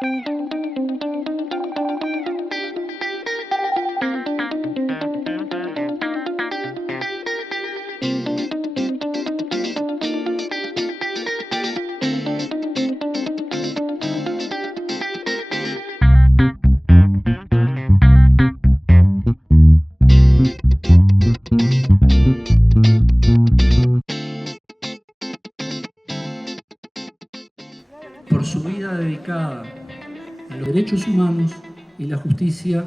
Por su vida dedicada a los derechos humanos y la justicia.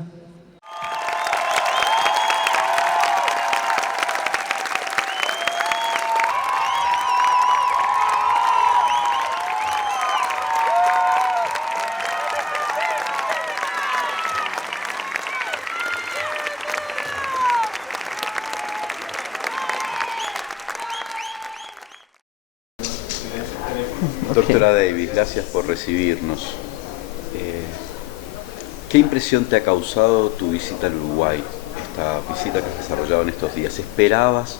Doctora Davis, gracias por recibirnos. ¿Qué impresión te ha causado tu visita al Uruguay, esta visita que has desarrollado en estos días? ¿Esperabas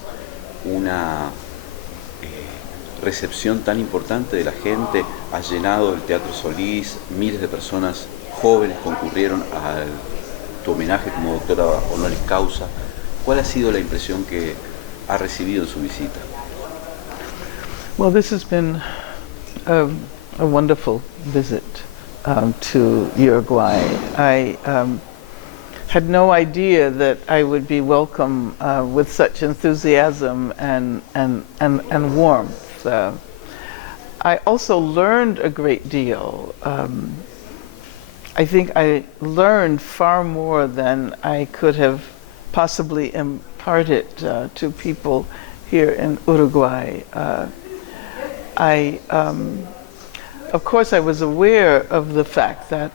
una recepción tan importante de la gente? Has llenado el Teatro Solís, miles de personas jóvenes concurrieron a tu homenaje como doctora honoris causa. ¿Cuál ha sido la impresión que ha recibido en su visita? Well, this has been a wonderful visit to Uruguay. I had no idea that I would be welcome with such enthusiasm and warmth. I also learned a great deal. I think I learned far more than I could have possibly imparted to people here in Uruguay. Of course, I was aware of the fact that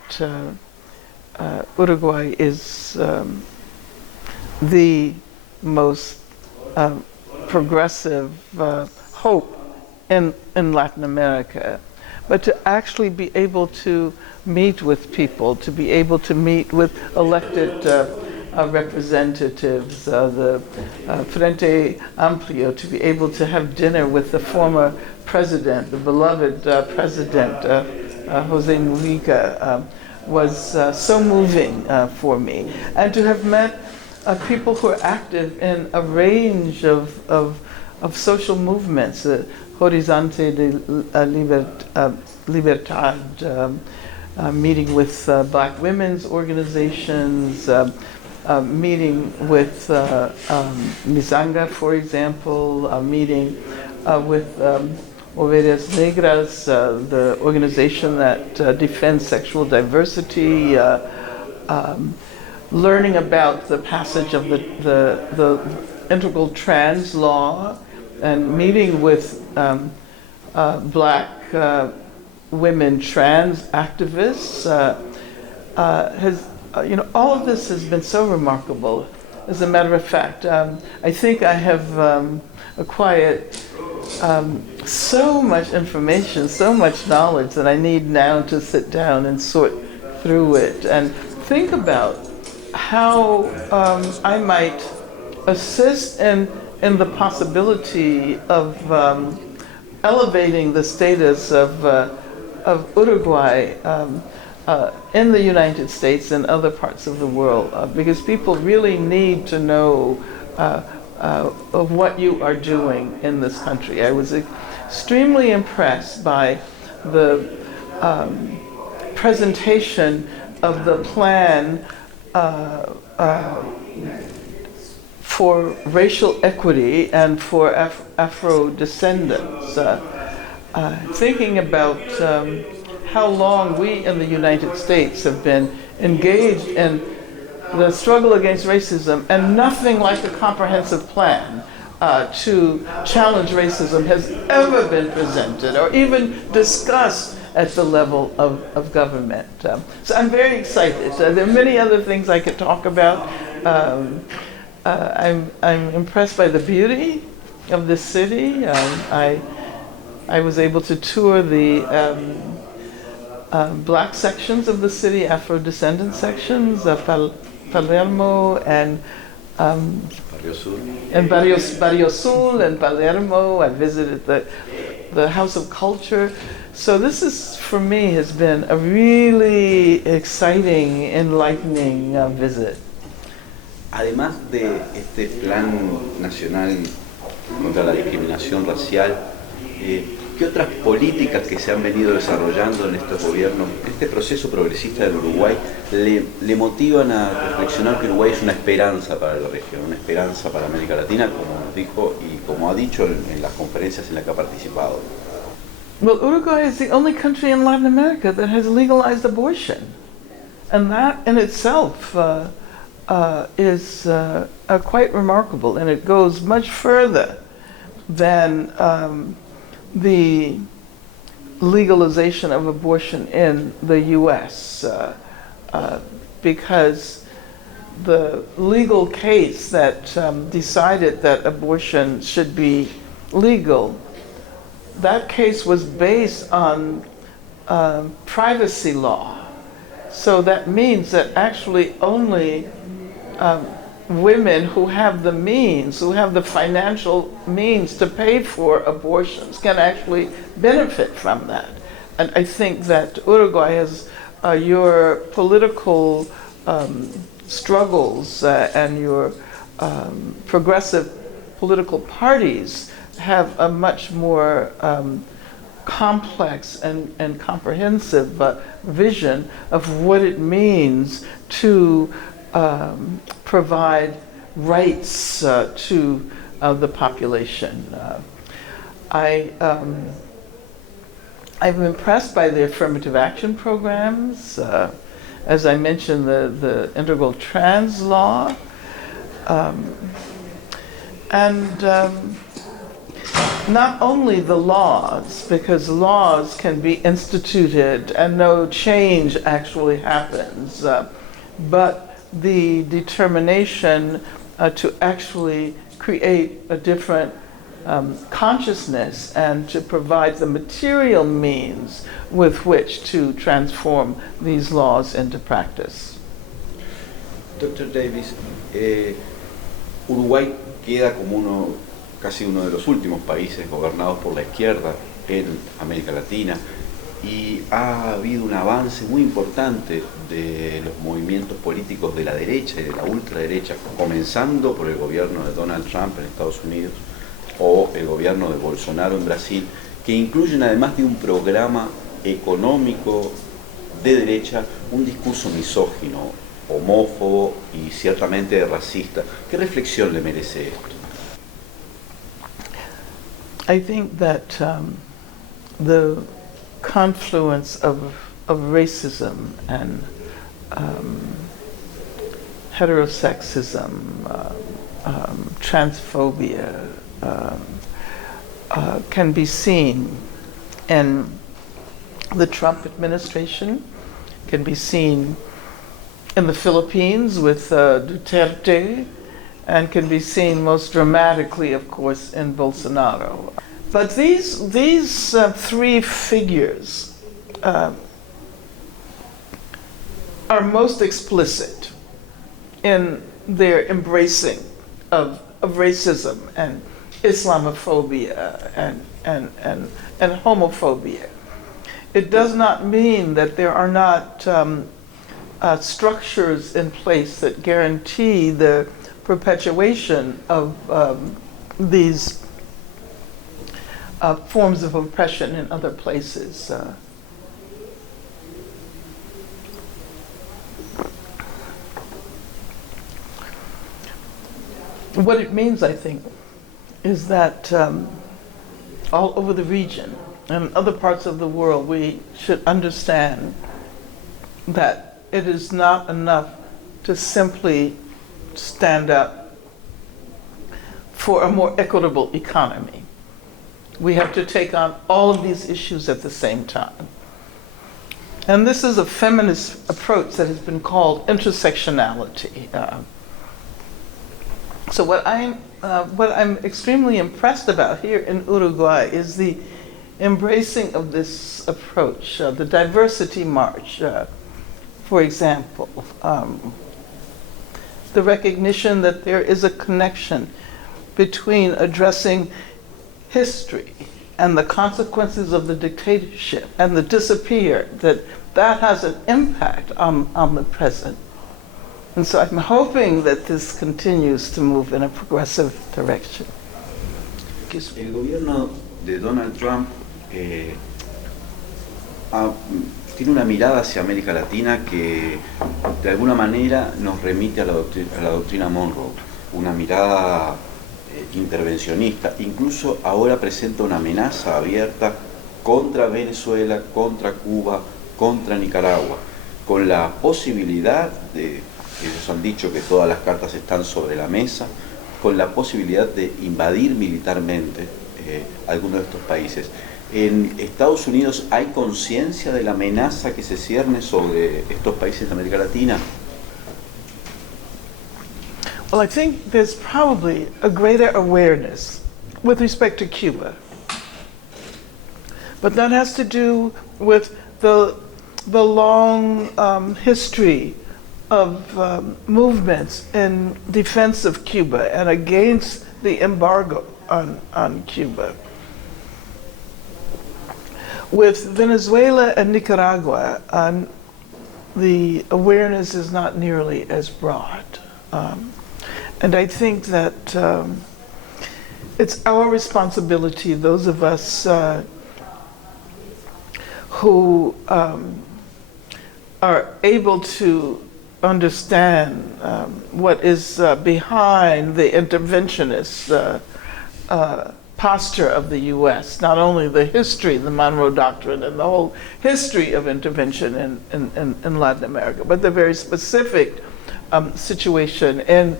Uruguay is the most progressive hope in Latin America. But to actually be able to meet with people, to be able to meet with elected representatives, the Frente Amplio, to be able to have dinner with the former president, the beloved president, Jose Mujica, was so moving for me. And to have met people who are active in a range of social movements, Horizonte de Libertad, meeting with black women's organizations, meeting with Mizanga, for example, meeting with Ovelhas Negras, the organization that defends sexual diversity, learning about the passage of the integral trans law, and meeting with black women trans activists all of this has been so remarkable. As a matter of fact, I think I have acquired so much information, so much knowledge that I need now to sit down and sort through it and think about how I might assist in the possibility of elevating the status of Uruguay in the United States and other parts of the world, because people really need to know of what you are doing in this country. I was extremely impressed by the presentation of the plan for racial equity and for Afro descendants. Thinking about how long we in the United States have been engaged in the struggle against racism, and nothing like a comprehensive plan to challenge racism has ever been presented or even discussed at the level of government. So I'm very excited. There are many other things I could talk about. I'm impressed by the beauty of this city. I was able to tour the black sections of the city, Afro-descendant sections, Palermo and Barrio Sul and Palermo. I visited the the House of Culture. So this is, for me, has been a really exciting, enlightening visit. Además de este plan nacional contra la discriminación racial, ¿qué otras políticas que se han venido desarrollando en estos gobiernos, en este proceso progresista del Uruguay, le motivan a reflexionar que Uruguay es una esperanza para la región, una esperanza para América Latina, como nos dijo y como ha dicho en las conferencias en las que ha participado? Well, Uruguay is the only country in Latin America that has legalized abortion. And that in itself is quite remarkable, and it goes much further than the legalization of abortion in the US, because the legal case that decided that abortion should be legal, that case was based on privacy law. So that means that actually only women who have the means, who have the financial means to pay for abortions can actually benefit from that. And I think that Uruguay has your political struggles and your progressive political parties have a much more complex and comprehensive vision of what it means to provide rights to the population. I'm impressed by the affirmative action programs. As I mentioned, the integral trans law. Not only the laws, because laws can be instituted and no change actually happens, but the determination to actually create a different consciousness and to provide the material means with which to transform these laws into practice. Dr. Davis, Uruguay queda como casi uno de los últimos países gobernados por la izquierda en América Latina, y ha habido un avance muy importante de los movimientos políticos de la derecha y de la ultraderecha, comenzando por el gobierno de Donald Trump en Estados Unidos o el gobierno de Bolsonaro en Brasil, que incluyen, además de un programa económico de derecha, un discurso misógino, homófobo y ciertamente racista. ¿Qué reflexión le merece esto? I think that the confluence of racism and heterosexism, transphobia can be seen in the Trump administration, can be seen in the Philippines with Duterte, and can be seen most dramatically, of course, in Bolsonaro. But these three figures are most explicit in their embracing of racism and Islamophobia and homophobia. It does not mean that there are not structures in place that guarantee the perpetuation of these forms of oppression in other places. What it means, I think, is that all over the region and other parts of the world, we should understand that it is not enough to simply stand up for a more equitable economy. We have to take on all of these issues at the same time. And this is a feminist approach that has been called intersectionality. So what I'm extremely impressed about here in Uruguay is the embracing of this approach, the diversity march, for example, the recognition that there is a connection between addressing history and the consequences of the dictatorship and the disappear, that has an impact on the present. And so I'm hoping that this continues to move in a progressive direction. El gobierno de Donald Trump tiene una mirada hacia América Latina que de alguna manera nos remite a la doctrina Monroe, una mirada intervencionista. Incluso ahora presenta una amenaza abierta contra Venezuela, contra Cuba, contra Nicaragua, con la posibilidad de, ellos han dicho que todas las cartas están sobre la mesa, con la posibilidad de invadir militarmente algunos de estos países. ¿En Estados Unidos hay conciencia de la amenaza que se cierne sobre estos países de América Latina? Well, I think there's probably a greater awareness with respect to Cuba. But that has to do with the long history of movements in defense of Cuba and against the embargo on Cuba. With Venezuela and Nicaragua, the awareness is not nearly as broad. And I think that it's our responsibility, those of us who are able to understand what is behind the interventionist posture of the U.S., not only the history, the Monroe Doctrine, and the whole history of intervention in Latin America, but the very specific situation in,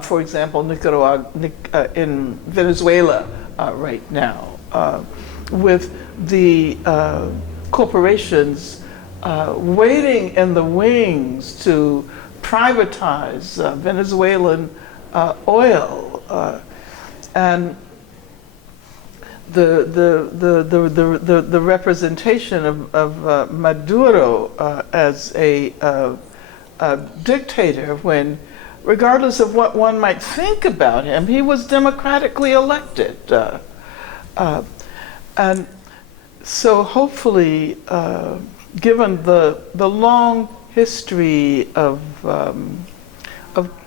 for example, Nicaragua, in Venezuela right now, with the corporations waiting in the wings to privatize Venezuelan oil, and the representation of Maduro as a dictator, when, regardless of what one might think about him, he was democratically elected. And so hopefully, given the long history of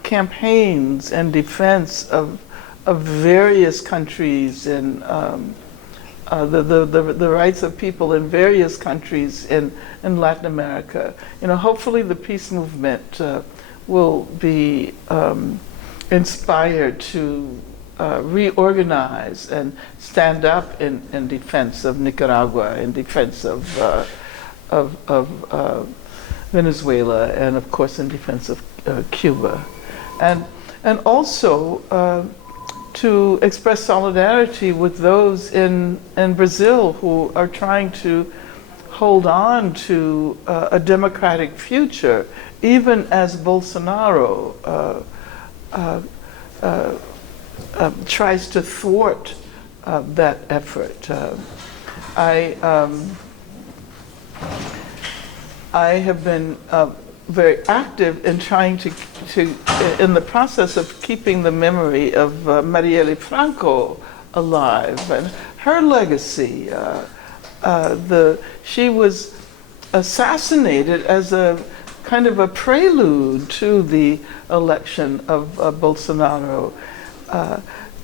campaigns and defense of various countries and the rights of people in various countries in Latin America, hopefully the peace movement will be inspired to reorganize and stand up in defense of Nicaragua, in defense of Venezuela, and of course in defense of Cuba, and also to express solidarity with those in Brazil who are trying to hold on to a democratic future, even as Bolsonaro tries to thwart that effort. I have been very active in trying to in the process of keeping the memory of Marielle Franco alive and her legacy. She was assassinated as a kind of a prelude to the election of Bolsonaro.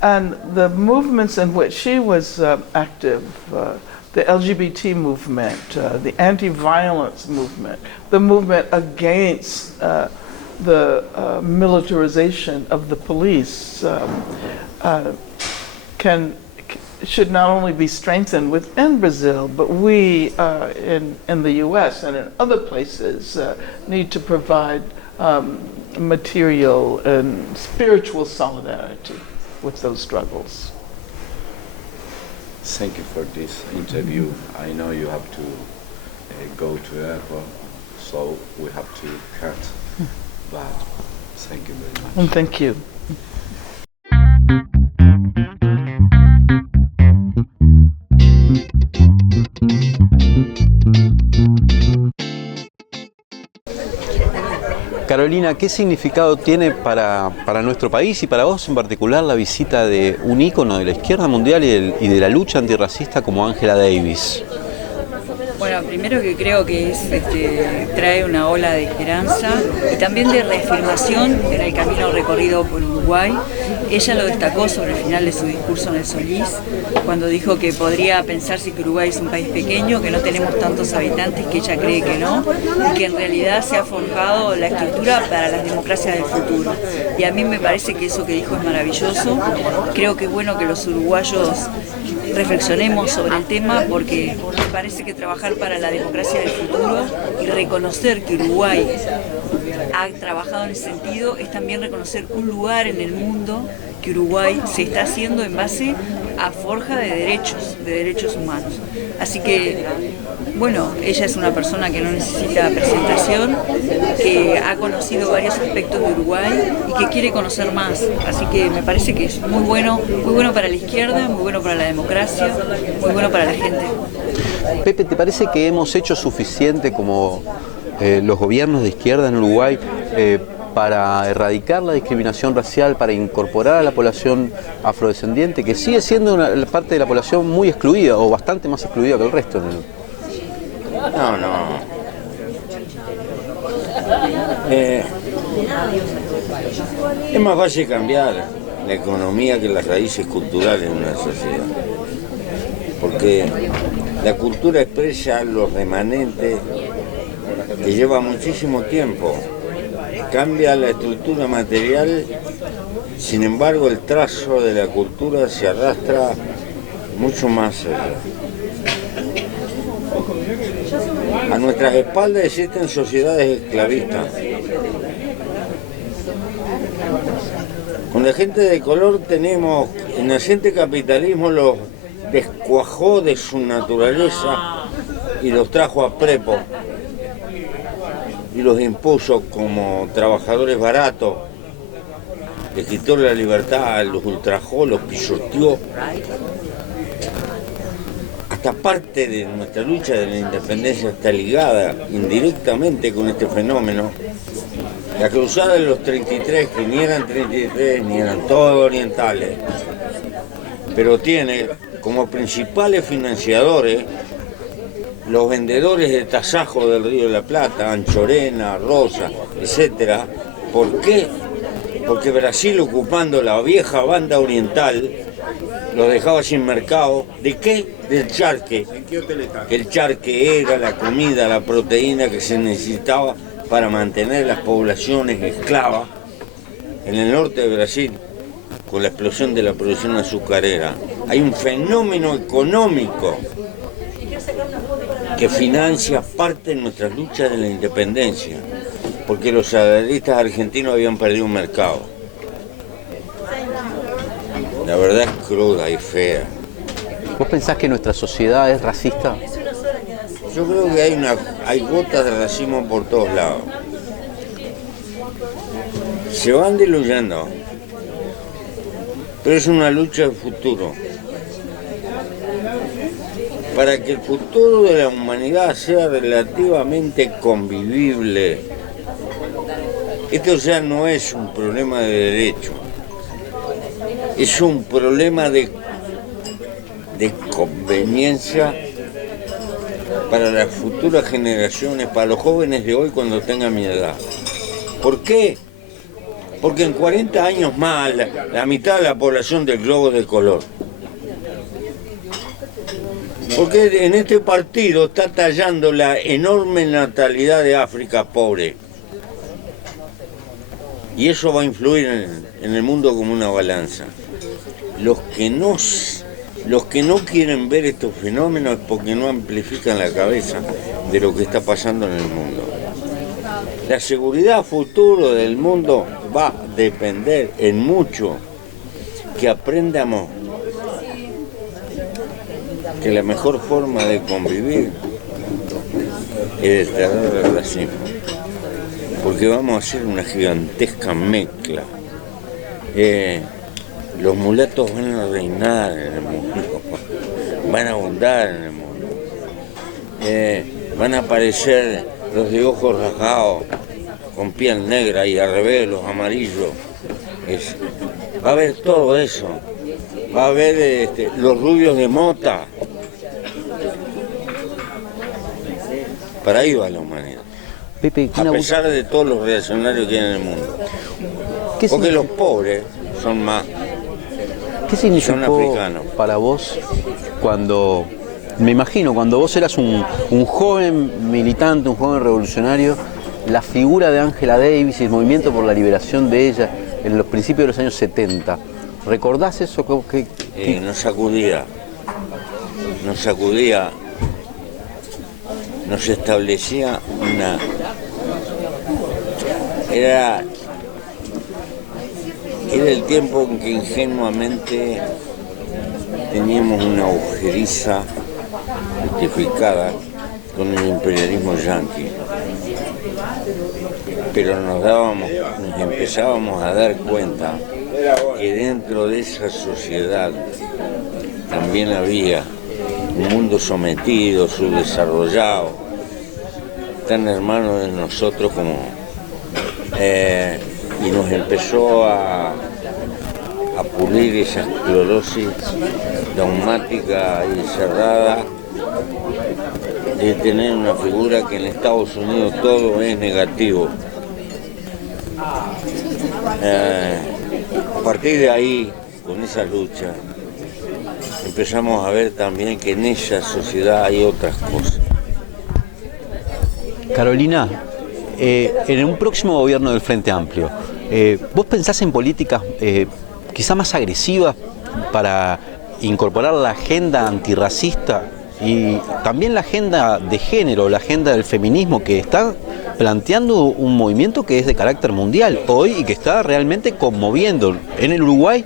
And the movements in which she was active, the LGBT movement, the anti-violence movement, the movement against the militarization of the police, should not only be strengthened within Brazil, but we in the US and in other places need to provide material and spiritual solidarity with those struggles. Thank you for this interview. I know you have to go to the airport, so we have to cut, but thank you very much. And thank you. Carolina Carolina, ¿qué significado tiene para nuestro país y para vos en particular la visita de un ícono de la izquierda mundial y de la lucha antirracista como Angela Davis? Bueno, primero que creo que trae una ola de esperanza y también de reafirmación en el camino recorrido por Uruguay. Ella lo destacó sobre el final de su discurso en el Solís, cuando dijo que podría pensarse que Uruguay es un país pequeño, que no tenemos tantos habitantes, que ella cree que no, y que en realidad se ha forjado la estructura para las democracias del futuro. Y a mí me parece que eso que dijo es maravilloso. Creo que es bueno que los uruguayos reflexionemos sobre el tema, porque me parece que trabajar para la democracia del futuro y reconocer que Uruguay ha trabajado en ese sentido es también reconocer un lugar en el mundo que Uruguay se está haciendo en base a forja de derechos humanos. Así que, bueno, ella es una persona que no necesita presentación, que ha conocido varios aspectos de Uruguay y que quiere conocer más. Así que me parece que es muy bueno para la izquierda, muy bueno para la democracia, muy bueno para la gente. Pepe, ¿te parece que hemos hecho suficiente como los gobiernos de izquierda en Uruguay para erradicar la discriminación racial, para incorporar a la población afrodescendiente, que sigue siendo una parte de la población muy excluida o bastante más excluida que el resto? No. Es más fácil cambiar la economía que las raíces culturales de una sociedad. Porque la cultura expresa los remanentes que lleva muchísimo tiempo. Cambia la estructura material, sin embargo el trazo de la cultura se arrastra mucho más allá. A nuestras espaldas existen sociedades esclavistas. Con la gente de color tenemos, el naciente capitalismo los descuajó de su naturaleza y los trajo a prepo y los impuso como trabajadores baratos, les quitó la libertad, los ultrajó, los pisoteó. Hasta parte de nuestra lucha de la independencia está ligada indirectamente con este fenómeno. La cruzada de los 33, que ni eran 33, ni eran todos orientales, pero tiene como principales financiadores los vendedores de tasajo del Río de la Plata, Anchorena, Rosa, etc. ¿Por qué? Porque Brasil, ocupando la vieja banda oriental, los dejaba sin mercado. ¿De qué? Del charque. El charque era la comida, la proteína que se necesitaba para mantener las poblaciones esclavas en el norte de Brasil, con la explosión de la producción azucarera. Hay un fenómeno económico que financia parte de nuestras luchas de la independencia, porque los salariistas argentinos habían perdido un mercado. La verdad es cruda y fea. ¿Vos pensás que nuestra sociedad es racista? Yo creo que hay gotas de racismo por todos lados. Se van diluyendo, pero es una lucha de futuro. Para que el futuro de la humanidad sea relativamente convivible, esto ya no es un problema de derecho, es un problema de conveniencia para las futuras generaciones, para los jóvenes de hoy cuando tengan mi edad. ¿Por qué? Porque en 40 años más la mitad de la población del globo es de color. Porque en este partido está tallando la enorme natalidad de África pobre. Y eso va a influir en el mundo como una balanza. Los que no quieren ver estos fenómenos es porque no amplifican la cabeza de lo que está pasando en el mundo. La seguridad futuro del mundo va a depender en mucho que aprendamos que la mejor forma de convivir es desterrar el racismo, porque vamos a hacer una gigantesca mezcla. Los mulatos van a reinar en el mundo, van a abundar en el mundo, van a aparecer los de ojos rasgados con piel negra y al revés los amarillos. Va a haber todo eso. Va a haber los rubios de mota. Para ahí va la humanidad. Pepe, A pesar de todos los reaccionarios que hay en el mundo. Porque los pobres son más. ¿Qué significó africanos. para vos cuando, me imagino, cuando vos eras un joven militante, un joven revolucionario, la figura de Angela Davis y el movimiento por la liberación de ella en los principios de los años 70? ¿Recordás eso? Nos sacudía, nos establecía Era el tiempo en que ingenuamente teníamos una ojeriza justificada con el imperialismo yanqui. Pero nos empezábamos a dar cuenta que dentro de esa sociedad también había un mundo sometido, subdesarrollado, tan hermano de nosotros como... y nos empezó a pulir esa esclerosis traumática y cerrada de tener una figura que en Estados Unidos todo es negativo. A partir de ahí, con esa lucha, empezamos a ver también que en esa sociedad hay otras cosas. Carolina, en un próximo gobierno del Frente Amplio, ¿vos pensás en políticas quizá más agresivas para incorporar la agenda antirracista y también la agenda de género, la agenda del feminismo, que está planteando un movimiento que es de carácter mundial hoy y que está realmente conmoviendo en el Uruguay,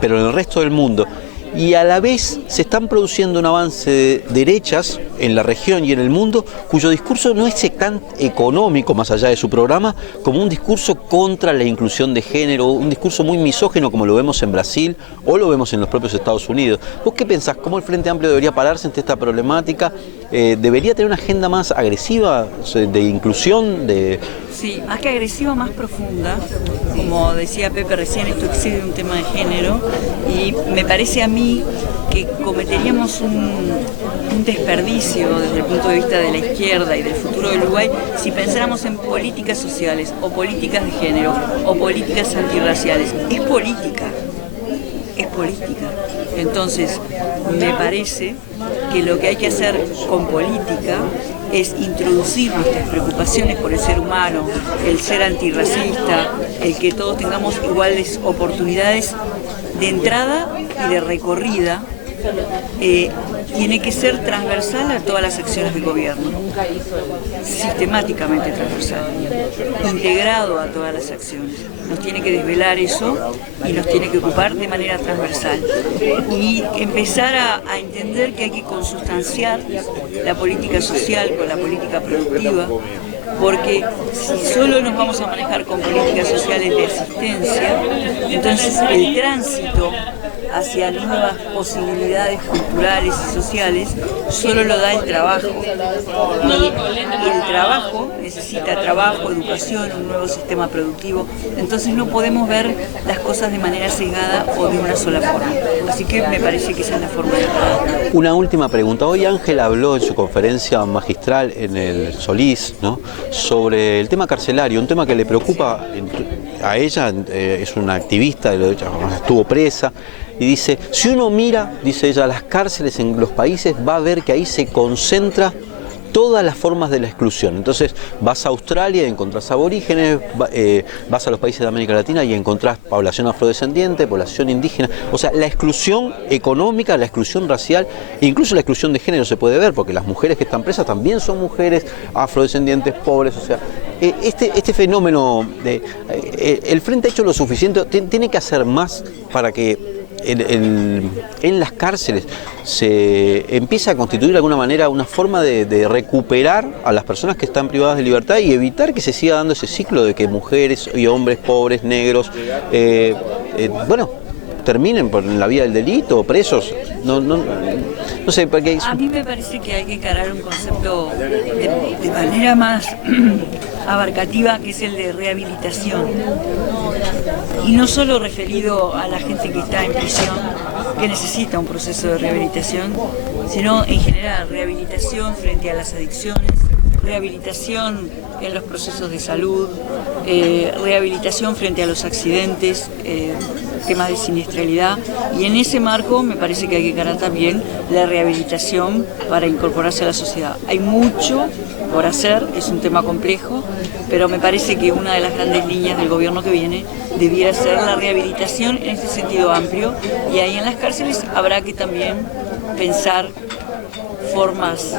pero en el resto del mundo? Y a la vez se están produciendo un avance de derechas en la región y en el mundo cuyo discurso no es tan económico, más allá de su programa, como un discurso contra la inclusión de género, un discurso muy misógino como lo vemos en Brasil o lo vemos en los propios Estados Unidos. ¿Vos qué pensás? ¿Cómo el Frente Amplio debería pararse ante esta problemática? ¿Debería tener una agenda más agresiva de inclusión? Sí, más que agresiva, más profunda. Como decía Pepe recién, esto excede un tema de género y me parece a mí que cometeríamos un desperdicio desde el punto de vista de la izquierda y del futuro del Uruguay si pensáramos en políticas sociales o políticas de género o políticas antirraciales. Es política. Entonces, me parece que lo que hay que hacer con política es introducir nuestras preocupaciones por el ser humano, el ser antirracista, el que todos tengamos iguales oportunidades de entrada y de recorrida. Tiene que ser transversal a todas las acciones del gobierno, sistemáticamente transversal, integrado a todas las acciones. Nos tiene que desvelar eso y nos tiene que ocupar de manera transversal y empezar a entender que hay que consustanciar la política social con la política productiva, porque si solo nos vamos a manejar con políticas sociales de asistencia, entonces el tránsito hacia nuevas posibilidades culturales y sociales solo lo da el trabajo. Y el trabajo necesita trabajo, educación, un nuevo sistema productivo. Entonces no podemos ver las cosas de manera sesgada o de una sola forma. Así que me parece que esa es la forma de trabajar. Una última pregunta. Hoy Ángela habló en su conferencia magistral en el Solís, ¿no?, sobre el tema carcelario, un tema que le preocupa a ella. Es una activista, estuvo presa. Y dice, si uno mira, dice ella, las cárceles en los países, va a ver que ahí se concentra todas las formas de la exclusión. Entonces vas a Australia y encontrás aborígenes, vas a los países de América Latina y encontrás población afrodescendiente, población indígena. O sea, la exclusión económica, la exclusión racial, incluso la exclusión de género se puede ver, porque las mujeres que están presas también son mujeres afrodescendientes, pobres. O sea, este fenómeno, el Frente ha hecho lo suficiente, tiene que hacer más para que en las cárceles se empieza a constituir de alguna manera una forma de recuperar a las personas que están privadas de libertad y evitar que se siga dando ese ciclo de que mujeres y hombres pobres, negros, terminen en la vía del delito, presos. No sé, porque A mí me parece que hay que encarar un concepto de manera más abarcativa, que es el de rehabilitación. Y no solo referido a la gente que está en prisión, que necesita un proceso de rehabilitación, sino en general rehabilitación frente a las adicciones, rehabilitación en los procesos de salud, rehabilitación frente a los accidentes, temas de siniestralidad, y en ese marco me parece que hay que encarar también la rehabilitación para incorporarse a la sociedad. Hay mucho por hacer, es un tema complejo, pero me parece que una de las grandes líneas del gobierno que viene debiera ser la rehabilitación en este sentido amplio, y ahí en las cárceles habrá que también pensar formas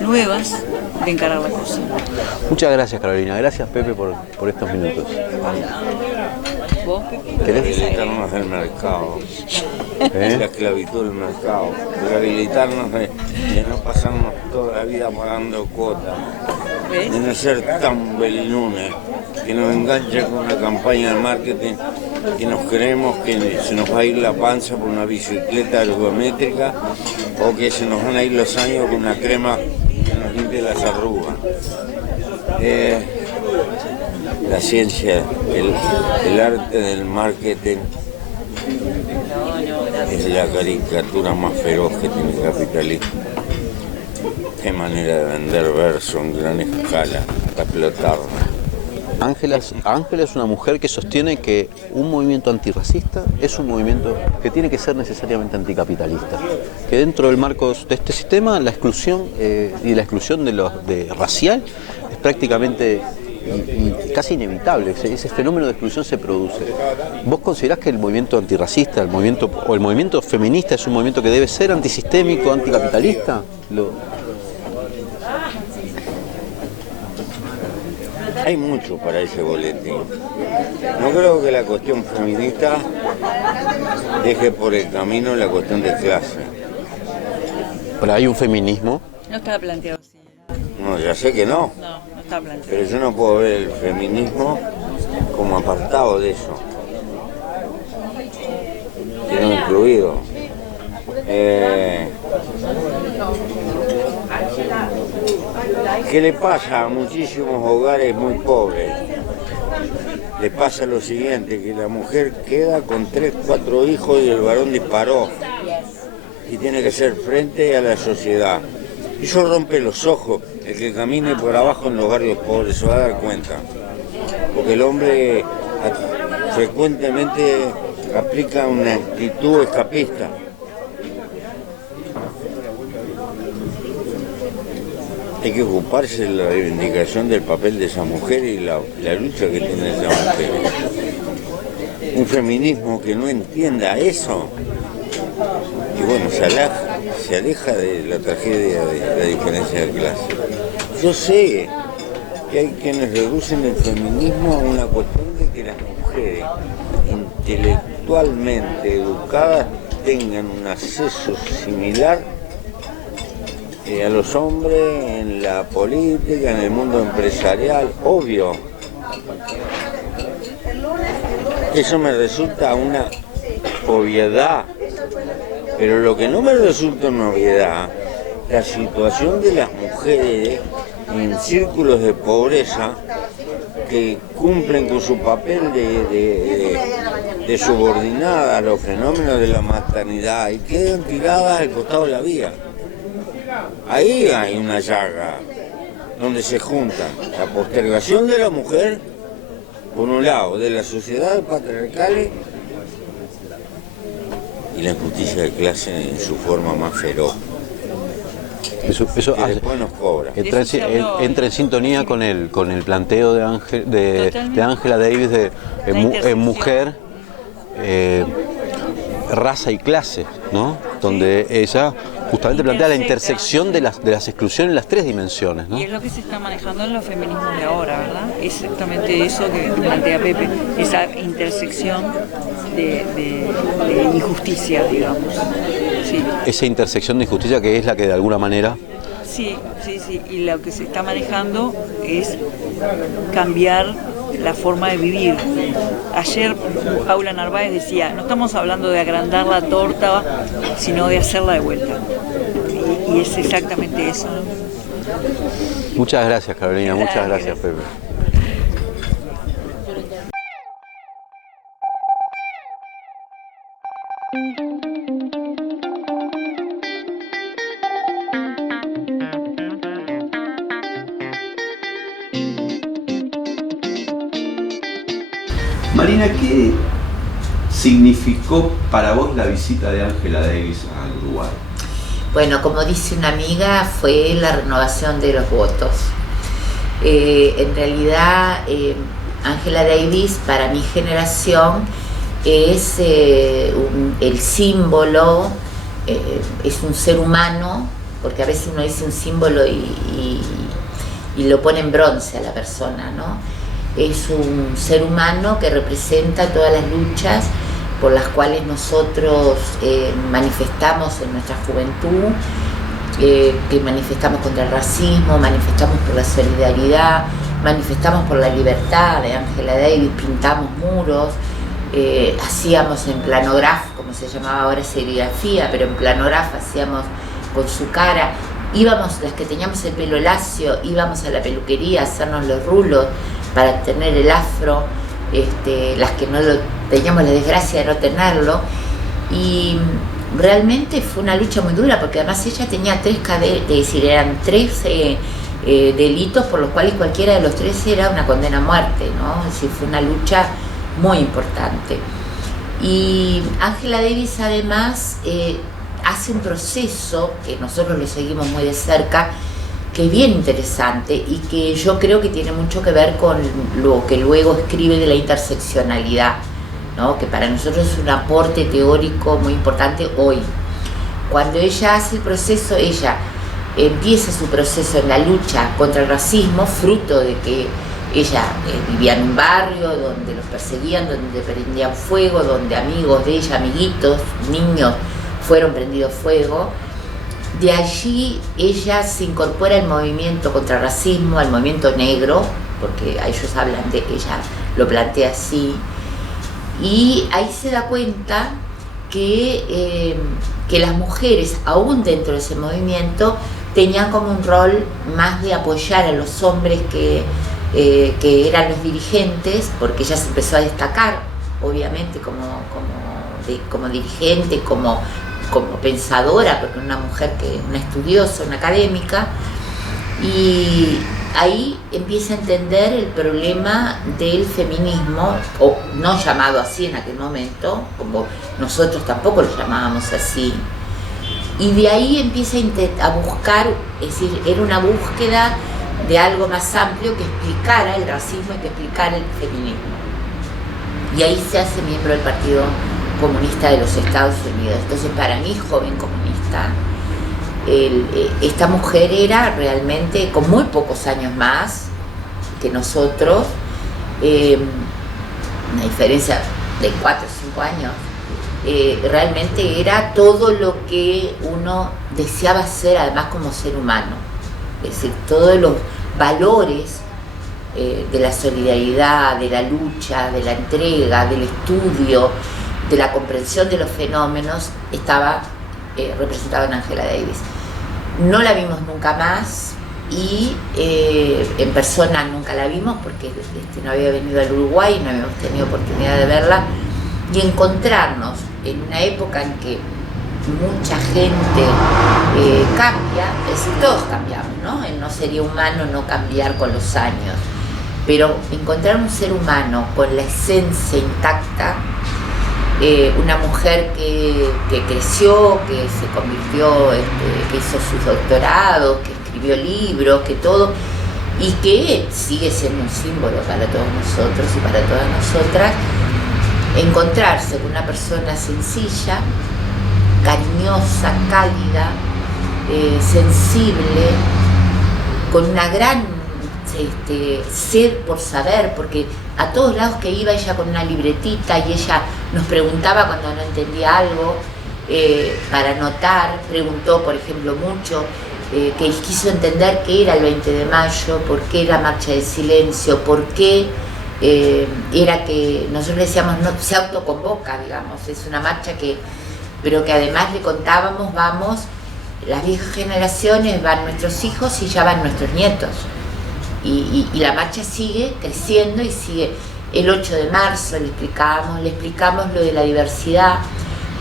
nuevas de encarar la cosa. Muchas gracias, Carolina. Gracias, Pepe, por estos minutos. ¿Vos, Pepe? Rehabilitarnos del mercado, la esclavitud del mercado, rehabilitarnos de no pasarnos toda la vida pagando cuotas, de no ser tan belinunes, que nos enganche con una campaña de marketing, que nos creemos que se nos va a ir la panza por una bicicleta ergométrica, o que se nos van a ir los años con una crema que nos limpie las arrugas. La ciencia, el arte del marketing es la caricatura más feroz que tiene el capitalismo. Qué manera de vender verso en gran escala, para explotarnos. Ángela es una mujer que sostiene que un movimiento antirracista es un movimiento que tiene que ser necesariamente anticapitalista. Que dentro del marco de este sistema, la exclusión y la exclusión de racial es prácticamente y casi inevitable. Ese fenómeno de exclusión se produce. ¿Vos considerás que el movimiento antirracista, el movimiento feminista es un movimiento que debe ser antisistémico, anticapitalista? Hay mucho para ese boletín. No creo que la cuestión feminista deje por el camino la cuestión de clase. Pero hay un feminismo. No está planteado así. No, ya sé que no. No está planteado. Pero yo no puedo ver el feminismo como apartado de eso. Sino incluido. ¿Qué le pasa a muchísimos hogares muy pobres? Le pasa lo siguiente, que la mujer queda con 3, 4 hijos y el varón disparó. Y tiene que hacer frente a la sociedad. Y eso rompe los ojos. El que camine por abajo en los barrios pobres se va a dar cuenta. Porque el hombre frecuentemente aplica una actitud escapista. Hay que ocuparse de la reivindicación del papel de esa mujer y la lucha que tiene esa mujer. Un feminismo que no entienda eso, y bueno, se aleja de la tragedia de la diferencia de clase. Yo sé que hay quienes reducen el feminismo a una cuestión de que las mujeres intelectualmente educadas tengan un acceso similar a los hombres en la política, en el mundo empresarial, obvio. Eso me resulta una obviedad, pero lo que no me resulta una obviedad, la situación de las mujeres en círculos de pobreza que cumplen con su papel de subordinada a los fenómenos de la maternidad y quedan tiradas al costado de la vía. Ahí hay una llaga donde se juntan la postergación de la mujer, por un lado, de las sociedades patriarcales, y la injusticia de clase en su forma más feroz. Eso que después nos cobra. Entra en sintonía con el planteo de Ángela Davis en Mujer, raza y clase, ¿no? Donde ella justamente plantea la intersección de las exclusiones en las 3 dimensiones, ¿no? Y es lo que se está manejando en los feminismos de ahora, ¿verdad? Exactamente eso que plantea Pepe, esa intersección de injusticia, digamos. Sí. Esa intersección de injusticia que es la que de alguna manera... Sí, y lo que se está manejando es cambiar la forma de vivir. Ayer Paula Narváez decía, no estamos hablando de agrandar la torta, sino de hacerla de vuelta. Y es exactamente eso, ¿no? Muchas gracias, Carolina, muchas gracias, Pepe. Marina, ¿qué significó para vos la visita de Angela Davis al Uruguay? Bueno, como dice una amiga, fue la renovación de los votos. En realidad, Angela Davis, para mi generación, es el símbolo, es un ser humano, porque a veces uno dice un símbolo y lo pone en bronce a la persona, ¿no? Es un ser humano que representa todas las luchas por las cuales nosotros manifestamos en nuestra juventud, que manifestamos contra el racismo, manifestamos por la solidaridad, manifestamos por la libertad de Angela Davis, pintamos muros, hacíamos en planograf, como se llamaba ahora serigrafía, pero en planograf hacíamos con su cara. Íbamos, las que teníamos el pelo lacio, íbamos a la peluquería a hacernos los rulos para tener el afro, las que no lo teníamos la desgracia de no tenerlo, y realmente fue una lucha muy dura, porque además ella tenía eran tres delitos por los cuales cualquiera de los tres era una condena a muerte, ¿no? Es decir, fue una lucha muy importante. Y Angela Davis además hace un proceso que nosotros lo seguimos muy de cerca, que es bien interesante y que yo creo que tiene mucho que ver con lo que luego escribe de la interseccionalidad, ¿no? Que para nosotros es un aporte teórico muy importante hoy. Cuando ella hace el proceso, ella empieza su proceso en la lucha contra el racismo, fruto de que ella vivía en un barrio donde los perseguían, donde prendían fuego, donde amigos de ella, amiguitos, niños, fueron prendidos fuego. De allí ella se incorpora al movimiento contra el racismo, al movimiento negro, porque ellos hablan de, ella lo plantea así, y ahí se da cuenta que las mujeres, aún dentro de ese movimiento, tenían como un rol más de apoyar a los hombres que eran los dirigentes, porque ella se empezó a destacar, obviamente, como dirigente, como pensadora, porque una mujer una estudiosa, una académica, y ahí empieza a entender el problema del feminismo, o no llamado así en aquel momento, como nosotros tampoco lo llamábamos así, y de ahí empieza a buscar, es decir, era una búsqueda de algo más amplio que explicara el racismo y que explicara el feminismo. Y ahí se hace miembro del Partido Comunista de los Estados Unidos. Entonces, para mí, joven comunista, esta mujer era realmente, con muy pocos años más que nosotros, una diferencia de 4 o 5 años, realmente era todo lo que uno deseaba ser, además, como ser humano. Es decir, todos los valores de la solidaridad, de la lucha, de la entrega, del estudio, de la comprensión de los fenómenos, estaba representado en Angela Davis. No la vimos nunca más y en persona nunca la vimos porque no había venido al Uruguay, no habíamos tenido oportunidad de verla, y encontrarnos en una época en que mucha gente cambia, es decir, todos cambiamos, ¿no? No sería humano no cambiar con los años, pero encontrar un ser humano con la esencia intacta, una mujer que creció, que se convirtió, que hizo sus doctorados, que escribió libros, que todo, y que sigue siendo un símbolo para todos nosotros y para todas nosotras. Encontrarse con una persona sencilla, cariñosa, cálida, sensible, con una gran sed por saber, porque a todos lados que iba ella con una libretita y ella nos preguntaba cuando no entendía algo, para anotar. Preguntó, por ejemplo, mucho, que quiso entender qué era el 20 de mayo, por qué la marcha del silencio, por qué era que nosotros decíamos, no, se autoconvoca, digamos, es una marcha pero que además le contábamos, vamos, las viejas generaciones, van nuestros hijos y ya van nuestros nietos. Y la marcha sigue creciendo y sigue. El 8 de marzo le explicamos lo de la diversidad,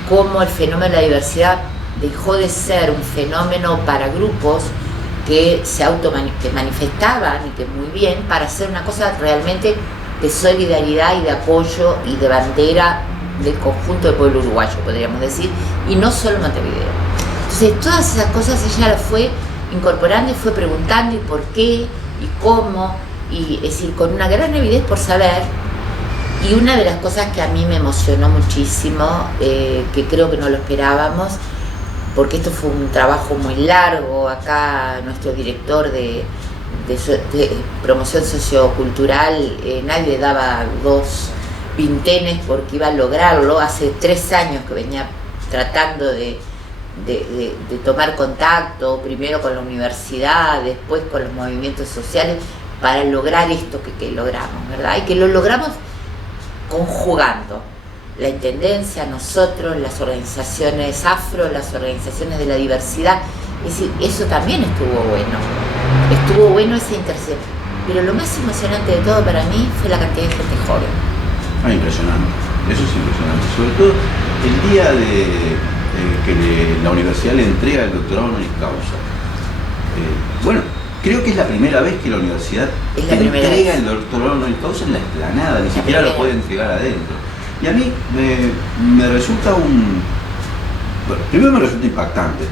cómo el fenómeno de la diversidad dejó de ser un fenómeno para grupos que que manifestaban y que muy bien, para hacer una cosa realmente de solidaridad y de apoyo y de bandera del conjunto del pueblo uruguayo, podríamos decir, y no solo Montevideo. Entonces todas esas cosas ella las fue incorporando y fue preguntando y por qué y cómo, y es decir, con una gran avidez por saber. Y una de las cosas que a mí me emocionó muchísimo, que creo que no lo esperábamos, porque esto fue un trabajo muy largo, acá nuestro director de promoción sociocultural, nadie daba 2 vintenes porque iba a lograrlo. Hace 3 años que venía tratando de tomar contacto, primero con la universidad, después con los movimientos sociales, para lograr esto que logramos, ¿verdad? Y que lo logramos conjugando la Intendencia, nosotros, las organizaciones afro, las organizaciones de la diversidad. Es decir, eso también estuvo bueno esa intersección. Pero lo más emocionante de todo para mí fue la cantidad de gente joven. Impresionante, eso es impresionante. Sobre todo el día que la universidad le entrega el doctorado honoris causa. Bueno, creo que es la primera vez que la universidad entrega el doctorado honoris causa en la explanada, ni siquiera lo puede entregar adentro. Y a mí me resulta primero me resulta impactante,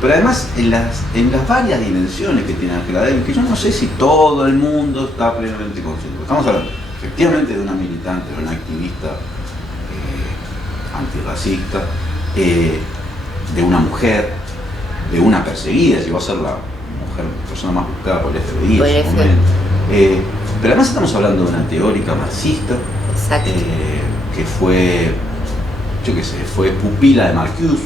pero además en las varias dimensiones que tiene Ángela Davis, que yo no sé si todo el mundo está plenamente consciente. Estamos hablando efectivamente de una militante, de una activista antirracista, de una mujer, de una perseguida, llegó a ser la persona más buscada por el FBI en ese momento. Pero además estamos hablando de una teórica marxista, que fue, fue pupila de Marcuse,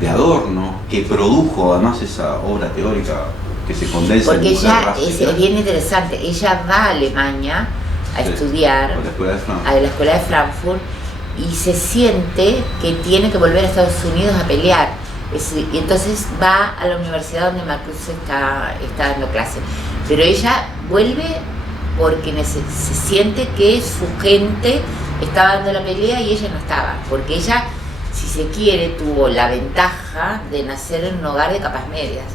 de Adorno, que produjo además esa obra teórica que se condensa en Mujer, ella Raza y es Clase. bien interesante, ella va a Alemania a estudiar a la escuela de Frankfurt y se siente que tiene que volver a Estados Unidos a pelear. Y entonces va a la universidad donde Marcuse está dando clases. Pero ella vuelve porque se siente que su gente estaba dando la pelea y ella no estaba. Porque ella, si se quiere, tuvo la ventaja de nacer en un hogar de capas medias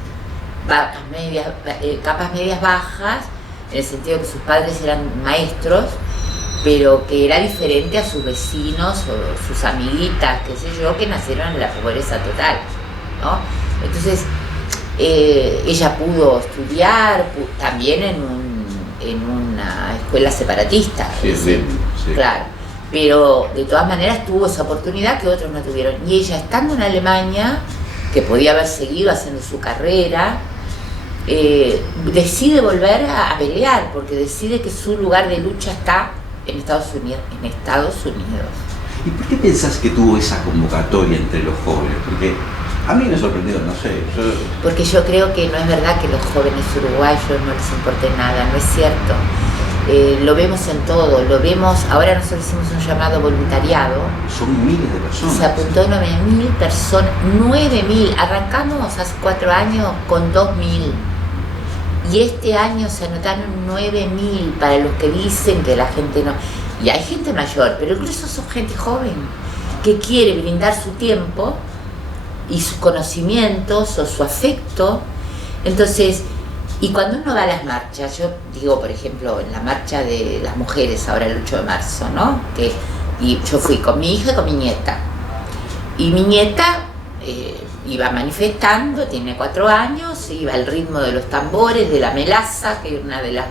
bajas, en el sentido que sus padres eran maestros, pero que era diferente a sus vecinos o sus amiguitas, qué sé yo, que nacieron en la pobreza total, ¿no? Entonces, ella pudo estudiar también en una escuela separatista, claro, pero de todas maneras tuvo esa oportunidad que otros no tuvieron. Y ella, estando en Alemania, que podía haber seguido haciendo su carrera, decide volver a pelear, porque decide que su lugar de lucha está en Estados Unidos. ¿Y por qué pensás que tuvo esa convocatoria entre los jóvenes? Porque a mí me sorprendió, no sé. Porque yo creo que no es verdad que los jóvenes uruguayos no les importe nada, no es cierto. Lo vemos en todo, ahora nosotros hicimos un llamado voluntariado. Son miles de personas. Se apuntó 9.000 personas, 9.000, arrancamos hace 4 años con 2.000. Y este año se anotaron 9.000 para los que dicen que la gente no. Y hay gente mayor, pero incluso son gente joven que quiere brindar su tiempo y sus conocimientos o su afecto. Entonces, y cuando uno va a las marchas, yo digo, por ejemplo, en la marcha de las mujeres, ahora el 8 de marzo, ¿no? Y yo fui con mi hija y con mi nieta. Y mi nieta iba manifestando, tiene 4 años, iba al ritmo de los tambores, de la melaza, que es una de las...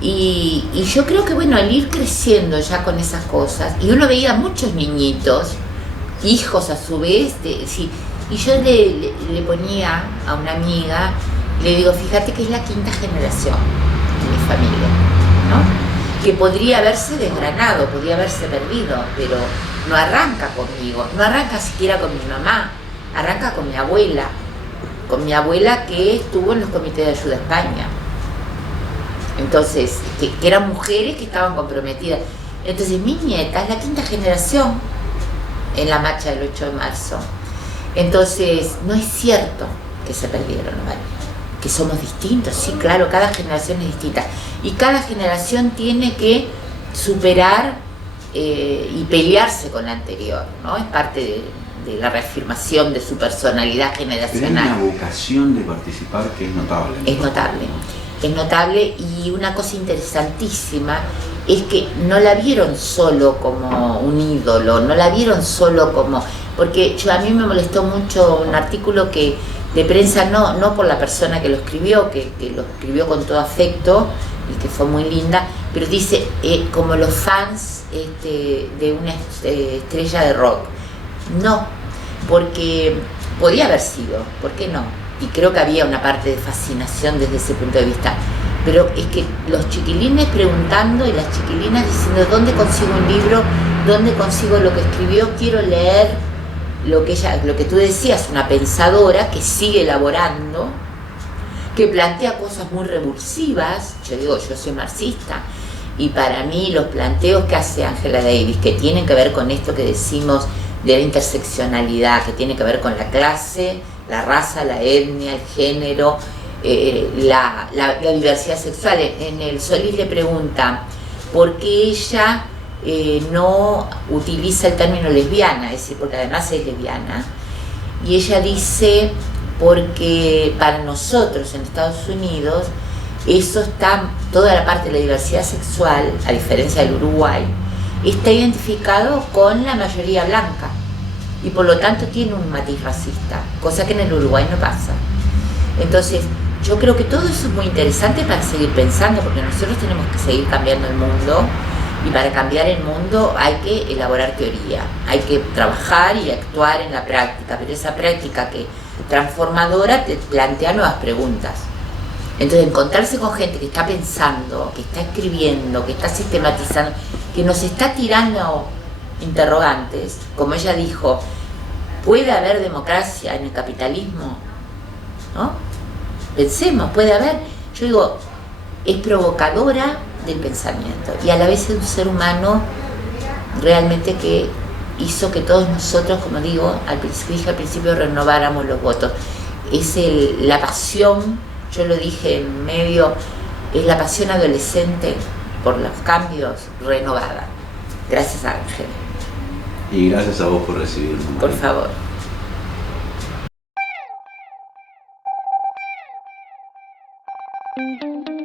Y yo creo que, bueno, al ir creciendo ya con esas cosas, y uno veía muchos niñitos, hijos a su vez, y yo le ponía a una amiga, le digo, fíjate que es la 5ª generación en mi familia, ¿no? Que podría haberse desgranado, podría haberse perdido, pero no arranca conmigo, no arranca siquiera con mi mamá, arranca con mi abuela que estuvo en los comités de ayuda a España. Entonces, que eran mujeres que estaban comprometidas. Entonces mi nieta es la quinta generación en la marcha del 8 de marzo. Entonces, no es cierto que se perdieron, ¿vale? Que somos distintos, sí, claro, cada generación es distinta. Y cada generación tiene que superar y pelearse con la anterior, ¿no? Es parte de la reafirmación de su personalidad generacional. Pero hay una vocación de participar que es notable. Es notable. Es notable, y una cosa interesantísima es que no la vieron solo como un ídolo, no la vieron solo como... Porque a mí me molestó mucho un artículo de prensa, no por la persona que lo escribió, que lo escribió con todo afecto y que fue muy linda, pero dice como los fans de una estrella de rock. No, porque podía haber sido, ¿por qué no? Y creo que había una parte de fascinación desde ese punto de vista, pero es que los chiquilines preguntando y las chiquilinas diciendo ¿dónde consigo un libro? ¿Dónde consigo lo que escribió? Quiero leer lo que tú decías, una pensadora que sigue elaborando, que plantea cosas muy revulsivas. Yo digo, yo soy marxista, y para mí los planteos que hace Angela Davis, que tienen que ver con esto que decimos de la interseccionalidad, que tiene que ver con la clase, la raza, la etnia, el género, la diversidad sexual. En el Solís le preguntan por qué ella no utiliza el término lesbiana, es decir, porque además es lesbiana, y ella dice porque para nosotros en Estados Unidos eso está, toda la parte de la diversidad sexual, a diferencia del Uruguay, está identificado con la mayoría blanca y por lo tanto tiene un matiz racista, cosa que en el Uruguay no pasa. Entonces yo creo que todo eso es muy interesante para seguir pensando, porque nosotros tenemos que seguir cambiando el mundo, y para cambiar el mundo hay que elaborar teoría, hay que trabajar y actuar en la práctica, pero esa práctica que transformadora te plantea nuevas preguntas. Entonces encontrarse con gente que está pensando, que está escribiendo, que está sistematizando, que nos está tirando interrogantes, como ella dijo, ¿puede haber democracia en el capitalismo? ¿No? Pensemos, puede haber. Yo digo, es provocadora del pensamiento y a la vez es un ser humano realmente que hizo que todos nosotros, como digo, dije al principio, renováramos los votos. Es la pasión, yo lo dije en medio, es la pasión adolescente por los cambios renovada. Gracias, Ángel. Y gracias a vos por recibirnos. Por favor. Thank you.